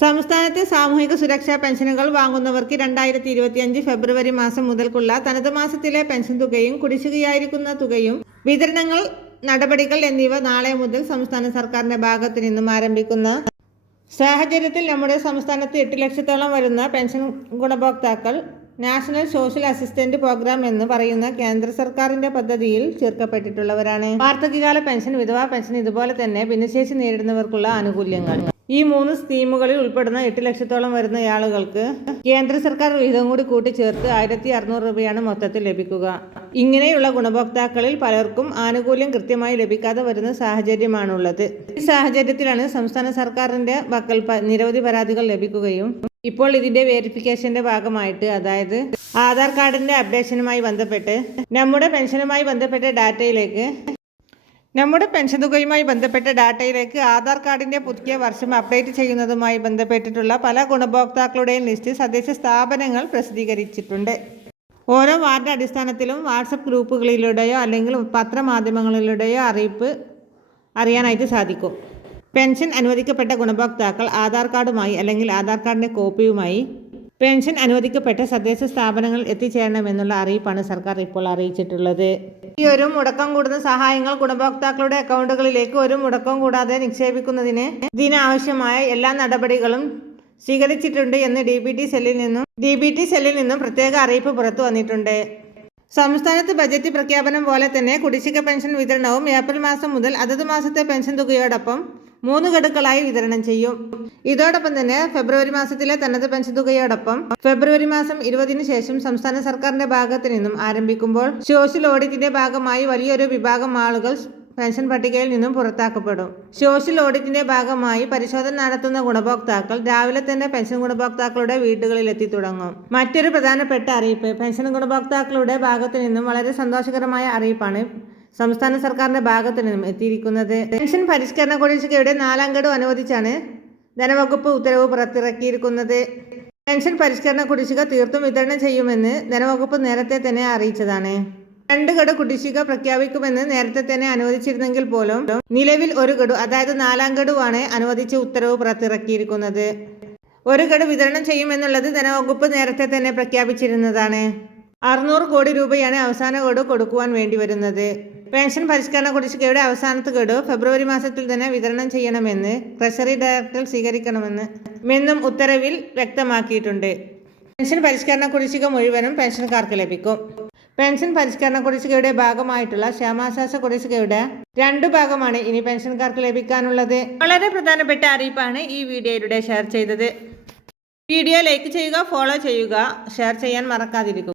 സംസ്ഥാനത്തെ സാമൂഹിക സുരക്ഷാ പെൻഷനുകൾ വാങ്ങുന്നവർക്ക് 2025 ഫെബ്രുവരി മാസം മുതൽക്കുള്ള തനത് മാസത്തിലെ പെൻഷൻ തുകയും കുടിശ്ശികയായിരിക്കുന്ന തുകയും വിതരണങ്ങൾ നടപടികൾ എന്നിവ നാളെ മുതൽ സംസ്ഥാന സർക്കാരിന്റെ ഭാഗത്തു നിന്നും ആരംഭിക്കുന്ന സാഹചര്യത്തിൽ നമ്മുടെ സംസ്ഥാനത്ത് 8 ലക്ഷത്തോളം വരുന്ന പെൻഷൻ ഗുണഭോക്താക്കൾ നാഷണൽ സോഷ്യൽ അസിസ്റ്റന്റ് പ്രോഗ്രാം എന്ന് പറയുന്ന കേന്ദ്ര സർക്കാരിന്റെ പദ്ധതിയിൽ ചേർക്കപ്പെട്ടിട്ടുള്ളവരാണ്. വാർദ്ധക്യകാല പെൻഷൻ, വിധവാ പെൻഷൻ, ഇതുപോലെ തന്നെ ഭിന്നശേഷി നേരിടുന്നവർക്കുള്ള ആനുകൂല്യങ്ങൾ. ഈ 3 സ്കീമുകളിൽ ഉൾപ്പെടുന്ന 8 ലക്ഷത്തോളം വരുന്ന ആളുകൾക്ക് കേന്ദ്ര സർക്കാർ വിഹിതം കൂടി കൂട്ടിച്ചേർത്ത് 1600 രൂപയാണ് മൊത്തത്തിൽ ലഭിക്കുക. ഇങ്ങനെയുള്ള ഗുണഭോക്താക്കളിൽ പലർക്കും ആനുകൂല്യം കൃത്യമായി ലഭിക്കാതെ വരുന്ന സാഹചര്യമാണുള്ളത്. ഈ സാഹചര്യത്തിലാണ് സംസ്ഥാന സർക്കാരിന്റെ പക്കൽ നിരവധി പരാതികൾ ലഭിക്കുകയും ഇപ്പോൾ ഇതിന്റെ വെരിഫിക്കേഷന്റെ ഭാഗമായിട്ട്, അതായത് ആധാർ കാർഡിന്റെ അപ്ഡേഷനുമായി ബന്ധപ്പെട്ട് നമ്മുടെ പെൻഷൻ തുകയുമായി ബന്ധപ്പെട്ട ഡാറ്റയിലേക്ക് ആധാർ കാർഡിന്റെ പുതിയ വർഷം അപ്ഡേറ്റ് ചെയ്യുന്നതുമായി ബന്ധപ്പെട്ടിട്ടുള്ള പല ഗുണഭോക്താക്കളുടെയും ലിസ്റ്റ് തദ്ദേശ സ്ഥാപനങ്ങൾ പ്രസിദ്ധീകരിച്ചിട്ടുണ്ട്. ഓരോ വാർഡ് അടിസ്ഥാനത്തിലും വാട്സപ്പ് ഗ്രൂപ്പുകളിലൂടെയോ അല്ലെങ്കിൽ പത്രമാധ്യമങ്ങളിലൂടെയോ അറിയിപ്പ് അറിയാനായിട്ട് സാധിക്കും. പെൻഷൻ അനുവദിക്കപ്പെട്ട ഗുണഭോക്താക്കൾ ആധാർ കാർഡുമായി അല്ലെങ്കിൽ ആധാർ കാർഡിന്റെ കോപ്പിയുമായി പെൻഷൻ അനുവദിക്കപ്പെട്ട തദ്ദേശ സ്ഥാപനങ്ങളിൽ എത്തിച്ചേരണമെന്നുള്ള അറിയിപ്പാണ് സർക്കാർ ഇപ്പോൾ അറിയിച്ചിട്ടുള്ളത്. ഈ ഒരു മുടക്കം കൂടുന്ന സഹായങ്ങൾ ഗുണഭോക്താക്കളുടെ അക്കൗണ്ടുകളിലേക്ക് ഒരു മുടക്കം കൂടാതെ നിക്ഷേപിക്കുന്നതിന് ഇതിനാവശ്യമായ എല്ലാ നടപടികളും സ്വീകരിച്ചിട്ടുണ്ട് എന്ന് DBT സെല്ലിൽ നിന്നും പ്രത്യേക അറിയിപ്പ് പുറത്തു വന്നിട്ടുണ്ട്. സംസ്ഥാനത്ത് ബജറ്റ് പ്രഖ്യാപനം പോലെ തന്നെ കുടിശ്ശിക പെൻഷൻ വിതരണവും ഏപ്രിൽ മാസം മുതൽ അതത് മാസത്തെ പെൻഷൻ തുകയോടൊപ്പം 3 ഗഡുക്കളായി വിതരണം ചെയ്യും. ഇതോടൊപ്പം തന്നെ ഫെബ്രുവരി മാസത്തിലെ തനത് പെൻഷൻ തുകയോടൊപ്പം ഫെബ്രുവരി മാസം 20-ന് ശേഷം സംസ്ഥാന സർക്കാരിന്റെ ഭാഗത്തു നിന്നും ആരംഭിക്കുമ്പോൾ സോഷ്യൽ ഓഡിറ്റിന്റെ ഭാഗമായി വലിയൊരു വിഭാഗം ആളുകൾ പെൻഷൻ പട്ടികയിൽ നിന്നും പുറത്താക്കപ്പെടും. സോഷ്യൽ ഓഡിറ്റിന്റെ ഭാഗമായി പരിശോധന നടത്തുന്ന ഗുണഭോക്താക്കൾ രാവിലെ തന്നെ പെൻഷൻ ഗുണഭോക്താക്കളുടെ വീടുകളിൽ എത്തി തുടങ്ങും. മറ്റൊരു പ്രധാനപ്പെട്ട അറിയിപ്പ്, പെൻഷൻ ഗുണഭോക്താക്കളുടെ ഭാഗത്തു നിന്നും വളരെ സന്തോഷകരമായ അറിയിപ്പാണ് സംസ്ഥാന സർക്കാരിന്റെ ഭാഗത്തു നിന്നും എത്തിയിരിക്കുന്നത്. പെൻഷൻ പരിഷ്കരണ കുടിശ്ശികയുടെ 4ാം ഗഡു അനുവദിച്ചാണ് ധനവകുപ്പ് ഉത്തരവ് പുറത്തിറക്കിയിരിക്കുന്നത്. പെൻഷൻ പരിഷ്കരണ കുടിശ്ശിക തീർത്തും വിതരണം ചെയ്യുമെന്ന് ധനവകുപ്പ് നേരത്തെ തന്നെ അറിയിച്ചതാണ്. 2 ഗഡു കുടിശ്ശിക പ്രഖ്യാപിക്കുമെന്ന് നേരത്തെ തന്നെ അനുവദിച്ചിരുന്നെങ്കിൽ പോലും നിലവിൽ 1 ഗഡു, അതായത് 4ാം ഗഡുവാണ് അനുവദിച്ച് ഉത്തരവ് പുറത്തിറക്കിയിരിക്കുന്നത്. 1 ഗഡു വിതരണം ചെയ്യുമെന്നുള്ളത് ധനവകുപ്പ് നേരത്തെ തന്നെ പ്രഖ്യാപിച്ചിരുന്നതാണ്. 600 കോടി രൂപയാണ് അവസാന ഗഡു കൊടുക്കുവാൻ വേണ്ടി വരുന്നത്. പെൻഷൻ പരിഷ്കരണ കുടിശ്ശികയുടെ അവസാനത്തെ ഗഡു ഫെബ്രുവരി മാസത്തിൽ തന്നെ വിതരണം ചെയ്യണമെന്ന് ട്രഷറി ഡയറക്ടർ സ്വീകരിക്കണമെന്നും ഉത്തരവിൽ വ്യക്തമാക്കിയിട്ടുണ്ട്. പെൻഷൻ പരിഷ്കരണ കുടിശ്ശിക മുഴുവനും പെൻഷൻകാർക്ക് ലഭിക്കും. പെൻഷൻ പരിഷ്കരണ കുടിശ്ശികയുടെ ഭാഗമായിട്ടുള്ള ക്ഷേമാശ്വാസ കുടിശ്ശികയുടെ 2 ഭാഗമാണ് ഇനി പെൻഷൻകാർക്ക് ലഭിക്കാനുള്ളത്. വളരെ പ്രധാനപ്പെട്ട അറിയിപ്പാണ് ഈ വീഡിയോയിലൂടെ ഷെയർ ചെയ്തത്. വീഡിയോ ലൈക്ക് ചെയ്യുക, ഫോളോ ചെയ്യുക, ഷെയർ ചെയ്യാൻ മറക്കാതിരിക്കുക.